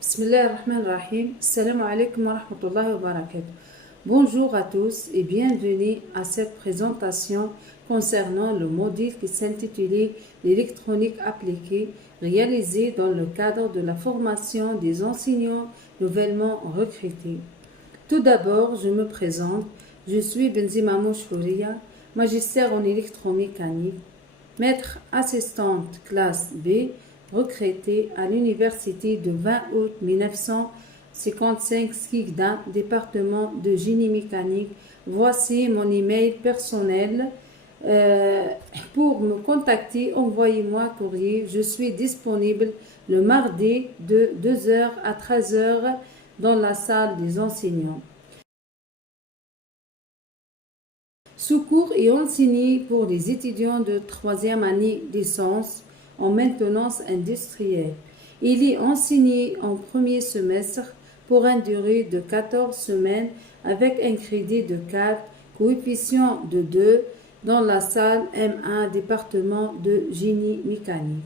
Bismillahirrahmanirrahim. Assalamu alaikum wa rahmatullahi wa barakatuh. Bonjour à tous et bienvenue à cette présentation concernant le module qui s'intitulait l'électronique appliquée réalisé dans le cadre de la formation des enseignants nouvellement recrutés. Tout d'abord, je me présente. Je suis Benzima Mouchouria, magistère en électromécanique, maître assistante classe B, recrutée à l'université de 20 août 1955 Skikda, département de génie mécanique. Voici mon email personnel. Pour me contacter, envoyez-moi courrier. Je suis disponible le mardi de 2h à 13h dans la salle des enseignants. Ce cours est enseigné pour les étudiants de 3e année licence en maintenance industrielle. Il est enseigné en premier semestre pour une durée de 14 semaines avec un crédit de 4, coefficient de 2 dans la salle M1 département de génie mécanique.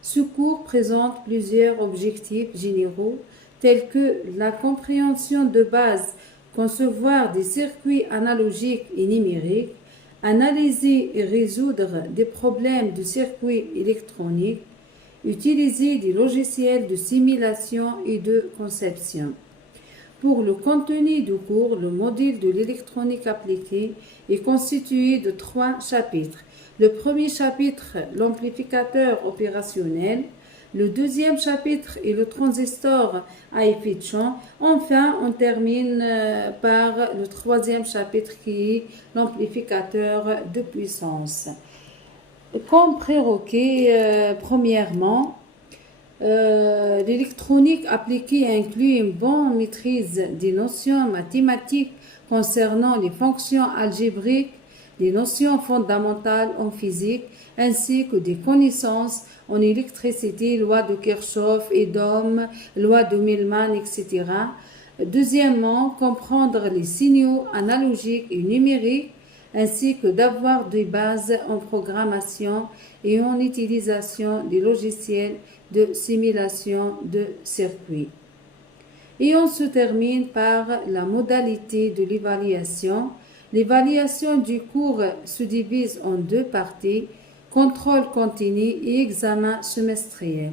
Ce cours présente plusieurs objectifs généraux tels que la compréhension de base, concevoir des circuits analogiques et numériques, analyser et résoudre des problèmes de circuits électroniques, utiliser des logiciels de simulation et de conception. Pour le contenu du cours, le module de l'électronique appliquée est constitué de 3 chapitres. Le premier chapitre, l'amplificateur opérationnel. Le deuxième chapitre est le transistor à effet de champ. Enfin, on termine par le troisième chapitre qui est l'amplificateur de puissance. Comme prérequis, premièrement, l'électronique appliquée inclut une bonne maîtrise des notions mathématiques concernant les fonctions algébriques, des notions fondamentales en physique, ainsi que des connaissances en électricité, loi de Kirchhoff et d'Ohm, loi de Millman, etc. Deuxièmement, comprendre les signaux analogiques et numériques, ainsi que d'avoir des bases en programmation et en utilisation des logiciels de simulation de circuits. Et on se termine par la modalité de l'évaluation. L'évaluation du cours se divise en 2 parties, contrôle continu et examen semestriel.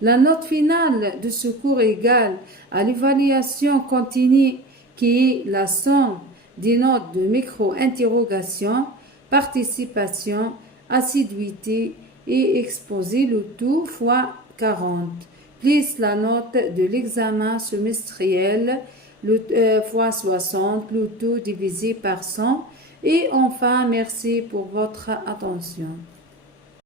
La note finale de ce cours est égale à l'évaluation continue qui est la somme des notes de micro-interrogation, participation, assiduité et exposé, le tout fois 40, plus la note de l'examen semestriel, fois 60, le tout divisé par 100. Et enfin, merci pour votre attention.